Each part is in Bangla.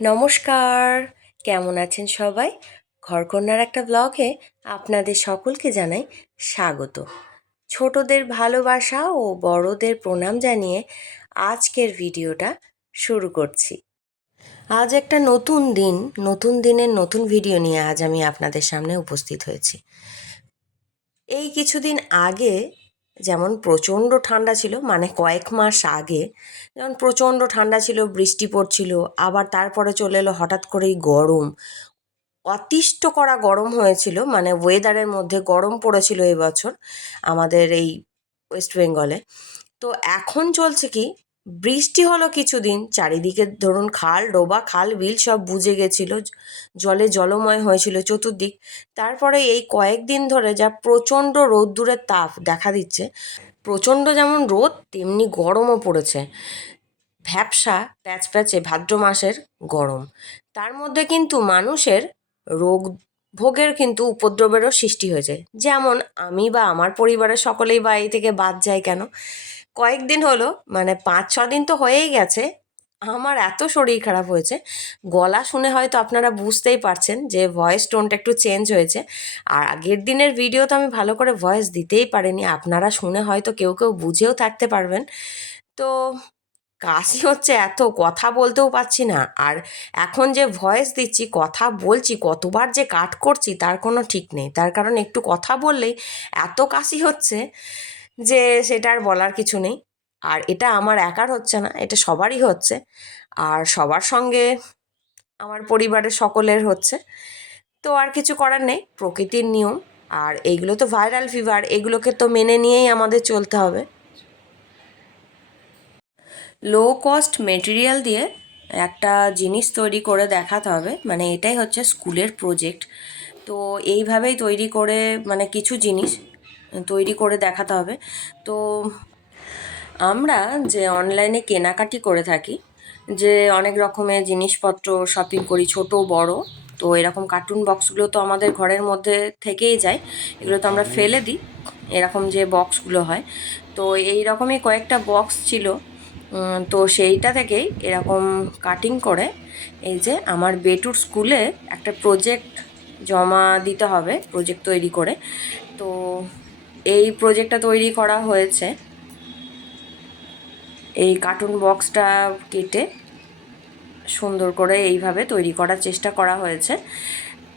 নমস্কার। কেমন আছেন সবাই? ঘরকন্যার একটা ব্লগে আপনাদের সকলকে জানাই স্বাগত। ছোটদের ভালোবাসা ও বড়দের প্রণাম জানিয়ে আজকের ভিডিওটা শুরু করছি। আজ একটা নতুন দিন, নতুন দিনের নতুন ভিডিও নিয়ে আজ আমি আপনাদের সামনে উপস্থিত হয়েছি। এই কিছুদিন আগে যেমন প্রচণ্ড ঠান্ডা ছিল মানে কয়েক মাস আগে, যেমন প্রচণ্ড ঠান্ডা ছিল, বৃষ্টি পড়ছিল, আবার তারপরে চলে এলো হঠাৎ করেই গরম। অতিষ্ঠ করা গরম হয়েছিল মানে ওয়েদারের মধ্যে গরম পড়েছিল এবছর আমাদের এই ওয়েস্ট বেঙ্গলে তো এখন চলছে কি বৃষ্টি হলো কিছুদিন, চারিদিকে ধরুন খাল, ডোবা, খাল, বিল সব বুজে গেছিল, জলে জলময় হয়েছিল চতুর্দিক। তারপরে এই কয়েকদিন ধরে যা প্রচণ্ড রোদ্দুরের তাপ দেখা দিচ্ছে, প্রচণ্ড যেমন রোদ, তেমনি গরমও পড়েছে। ভ্যাপসা প্যাচপ্যাচে ভাদ্র মাসের গরম। তার মধ্যে কিন্তু মানুষের রোগ ভোগের কিন্তু উপদ্রবেরও সৃষ্টি হয়েছে। যেমন আমি বা আমার পরিবারের সকলেই বাড়ি থেকে বাদ যায় কেন? কয়েকদিন হলো মানে পাঁচ, ছ দিন তো হয়েই গেছে, আমার এত শরীর খারাপ হয়েছে। গলা শুনে হয়তো আপনারা বুঝতেই পারছেন যে ভয়েস টোনটা একটু চেঞ্জ হয়েছে। আর আগের দিনের ভিডিও তো আমি ভালো করে ভয়েস দিতেই পারিনি, আপনারা শুনে হয়তো কেউ কেউ বুঝেও থাকতে পারবেন। তো কাশি হচ্ছে এত, কথা বলতেও পারছি না। আর এখন যে ভয়েস দিচ্ছি, কথা বলছি, কতবার যে কাট করছি, তার কোনো ঠিক নেই। তার কারণ একটু কথা বললেই এত কাশি হচ্ছে। যে সেটা আর বলার কিছু নেই। আর এটা আমার একার হচ্ছে না, এটা সবারই হচ্ছে। আর সবার সঙ্গে আমার পরিবারের সকলের হচ্ছে। তো আর কিছু করার নেই, প্রকৃতির নিয়ম। আর এইগুলো তো ভাইরাল ফিভার এগুলোকে তো মেনে নিয়েই আমাদের চলতে হবে। লো কস্ট মেটেরিয়াল দিয়ে একটা জিনিস তৈরি করে দেখাতে হবে মানে এটাই হচ্ছে স্কুলের প্রজেক্ট তো এইভাবেই তৈরি করে মানে কিছু জিনিস তৈরি করে দেখাতে হবে। তো আমরা যে অনলাইনে কেনাকাটি করে থাকি, যে অনেক রকমের জিনিসপত্র শপিং করি, ছোট, বড়, তো এরকম কার্টুন বক্সগুলো তো আমাদের ঘরের মধ্যে থেকেই যায়। এগুলো তো আমরা ফেলে দিই, এরকম যে বক্সগুলো হয়। তো এই রকমই কয়েকটা বক্স ছিল তো সেইটা থেকেই এরকম কাটিং করে এই যে আমার বেটুর স্কুলে একটা প্রজেক্ট জমা দিতে হবে প্রজেক্ট তৈরি করে। তো এই প্রজেক্টটা তৈরি করা হয়েছে। এই কার্টুন বক্সটা কেটে সুন্দর করে এইভাবে তৈরি করার চেষ্টা করা হয়েছে।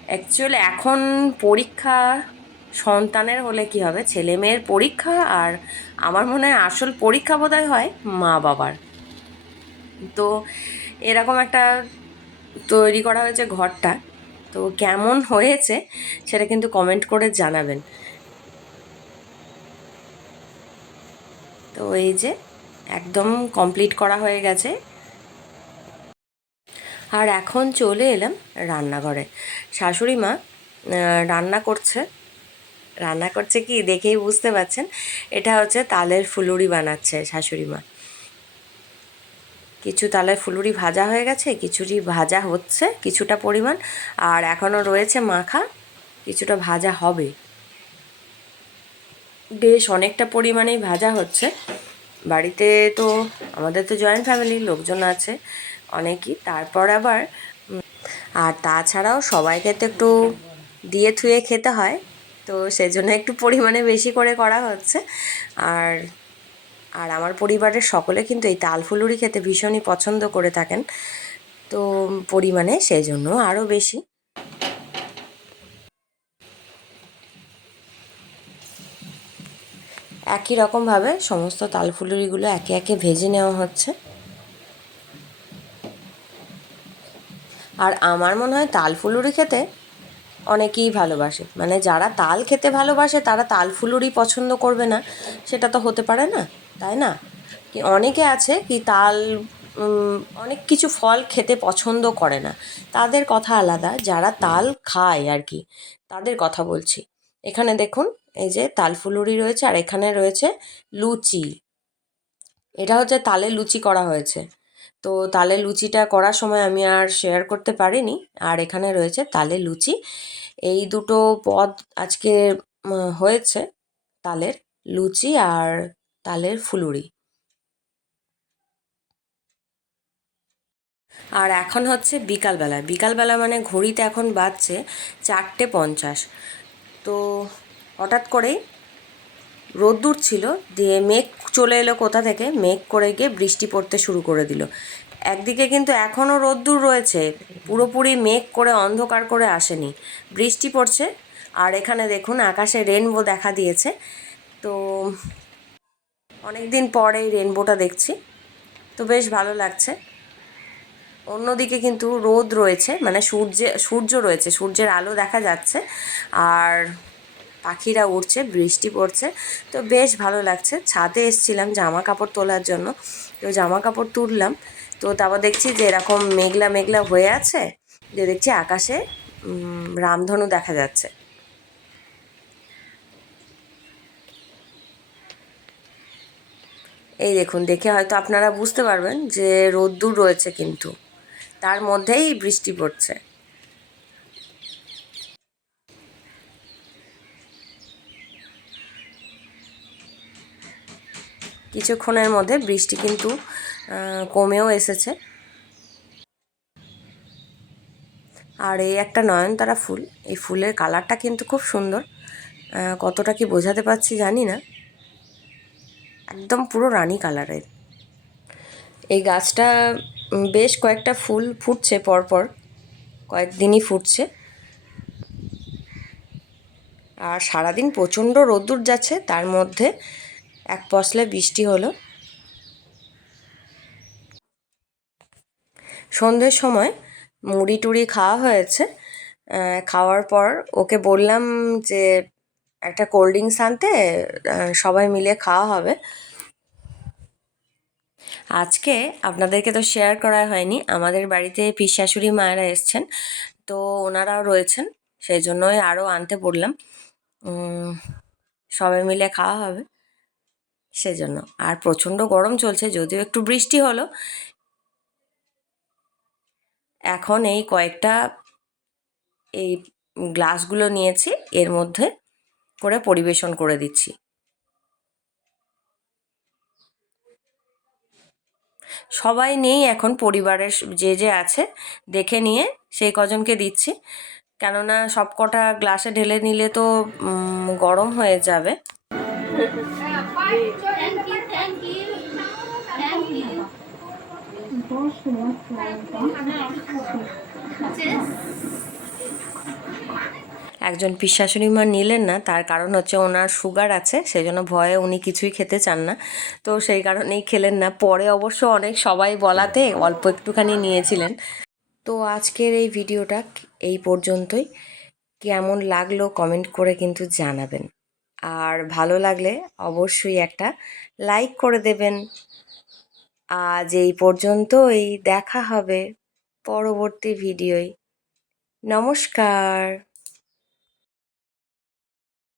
অ্যাকচুয়ালি এখন পরীক্ষা সন্তানের হলে কি হবে? ছেলে মেয়ের পরীক্ষা আর আমার মনে হয় আসল পরীক্ষা বোধহয় হয় মা বাবার। তো এরকম একটা তৈরি করা হয়েছে ঘরটা। তো কেমন হয়েছে সেটা কিন্তু কমেন্ট করে জানাবেন। তো এই যে একদম কমপ্লিট করা হয়ে গেছে। আর এখন চলে এলাম রান্নাঘরে। শাশুড়ি মা রান্না করছে। রান্না করছে কি দেখেই বুঝতে পারছেন? এটা হচ্ছে তালের ফুলুরি বানাচ্ছে শাশুড়ি মা। কিছু তালের ফুলুরি ভাজা হয়ে গেছে, কিছুটি ভাজা হচ্ছে কিছুটা পরিমাণ। আর এখনও রয়েছে মাখা, কিছুটা ভাজা হবে। বেশ অনেকটা পরিমাণেই ভাজা হচ্ছে। বাড়িতে তো আমাদের তো জয়েন্ট ফ্যামিলির লোকজন আছে অনেকই। তারপর আবার আর তাছাড়াও সবাইকে তো একটু দিয়ে থুয়ে খেতে হয়, তো সেজন্য একটু পরিমাণে বেশি করে করা হচ্ছে। আর আর আমার পরিবারের সকলে কিন্তু এই তাল ফুলুরি খেতে ভীষণই পছন্দ করে থাকেন। তো পরিমাণে সেই জন্য আরও বেশি। একই রকমভাবে সমস্ত তাল ফুলুরিগুলো একে একে ভেজে নেওয়া হচ্ছে। আর আমার মনে হয় তাল ফুলুরি খেতে অনেকেই ভালোবাসে। মানে যারা তাল খেতে ভালোবাসে, তারা তাল ফুলুরি পছন্দ করবে না। সেটা তো হতে পারে না, তাই না? কি অনেকে আছে কি তাল অনেক কিছু ফল খেতে পছন্দ করে না। তাদের কথা আলাদা, যারা তাল খায় আর কি, তাদের কথা বলছি। এখানে দেখুন এই যে তাল ফুলুরি রয়েছে আর এখানে রয়েছে লুচি। এটা হচ্ছে তালে লুচি করা হয়েছে। তো তালে লুচিটা করার সময় আমি আর শেয়ার করতে পারিনি। আর এখানে রয়েছে তালে লুচি। এই দুটো পদ আজকে হয়েছে তালের লুচি আর তালের ফুলুরি। আর এখন হচ্ছে বিকালবেলা। বিকালবেলা মানে ঘড়িতে এখন বাজছে চারটে পঞ্চাশ। তো হঠাৎ করেই রোদ্দুর ছিল দিয়ে মেঘ চলে এলো কোথা থেকে? মেঘ করে গিয়ে বৃষ্টি পড়তে শুরু করে দিল। একদিকে কিন্তু এখনও রোদ্দুর রয়েছে, পুরোপুরি মেঘ করে অন্ধকার করে আসেনি। বৃষ্টি পড়ছে, আর এখানে দেখুন আকাশে রেনবো দেখা দিয়েছে। তো অনেক দিন পরে এই রেনবোটা দেখছি, তো বেশ ভালো লাগছে। অন্যদিকে কিন্তু রোদ রয়েছে মানে সূর্যে, সূর্য রয়েছে, সূর্যের আলো দেখা যাচ্ছে। আর পাখিরা উড়ছে, বৃষ্টি পড়ছে। তো বেশ ভালো লাগছে। ছাদে এসছিলাম জামা কাপড় তোলার জন্য। তো জামা কাপড় তুললাম। তো তারপর দেখছি যে এরকম মেঘলা মেঘলা হয়ে আছে। যে দেখছি আকাশে রামধনু দেখা যাচ্ছে। এই দেখুন, দেখে হয়তো আপনারা বুঝতে পারবেন যে রোদ্দুর রয়েছে কিন্তু। তার মধ্যেই বৃষ্টি পড়ছে। কিছুক্ষণের মধ্যে বৃষ্টি কিন্তু কমেও এসেছে। আর এই একটা নয়নতারা ফুল, এই ফুলের কালারটা কিন্তু খুব সুন্দর। কতটা কি বোঝাতে পারছি জানি না। একদম পুরো রানী কালারের। এই গাছটা বেশ কয়েকটা ফুল ফুটছে পরপর, কয়েকদিনই ফুটছে। আর সারাদিন প্রচণ্ড রোদ্দুর যাচ্ছে, তার মধ্যে এক পশলা বৃষ্টি হলো। সন্ধ্যের সময় মুড়ি টুড়ি খাওয়া হয়েছে। খাওয়ার পর ওকে বললাম যে, একটা কোল্ড ড্রিঙ্কস আনতে সবাই মিলে খাওয়া হবে। আজকে আপনাদেরকে তো শেয়ার করা হয়নি, আমাদের বাড়িতে পিসাশুড়ি মায়েরা এসছেন, তো ওনারাও রয়েছেন, সেই জন্যই আরও আনতে বললাম। সবাই মিলে খাওয়া হবে। সেজন্য। আর প্রচণ্ড গরম চলছে, যদিও একটু বৃষ্টি হলো। এখন এই কয়েকটা এই গ্লাসগুলো নিয়েছি, এর মধ্যে করে পরিবেশন করে দিচ্ছি। সবাই নেই এখন পরিবারের যে যে আছে, দেখে নিয়ে সেই কজনকে দিচ্ছি। কেননা সব কটা গ্লাসে ঢেলে নিলে তো গরম হয়ে যাবে। একজন পিসাশুনি মা নিলেন না, তার কারণ হচ্ছে ওনার সুগার আছে সেই জন্য ভয়ে উনি কিছুই খেতে চান না। তো সেই কারণেই খেলেন না। পরে অবশ্য অনেক সবাই বলাতে অল্প একটুখানি নিয়েছিলেন। তো আজকের এই ভিডিওটা এই পর্যন্তই। কেমন লাগল কমেন্ট করে কিন্তু জানাবেন। আর ভালো লাগলে অবশ্যই একটা লাইক করে দেবেন। আজ এই পর্যন্ত পর্যন্তই, দেখা হবে পরবর্তী ভিডিওয় নমস্কার।